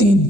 3،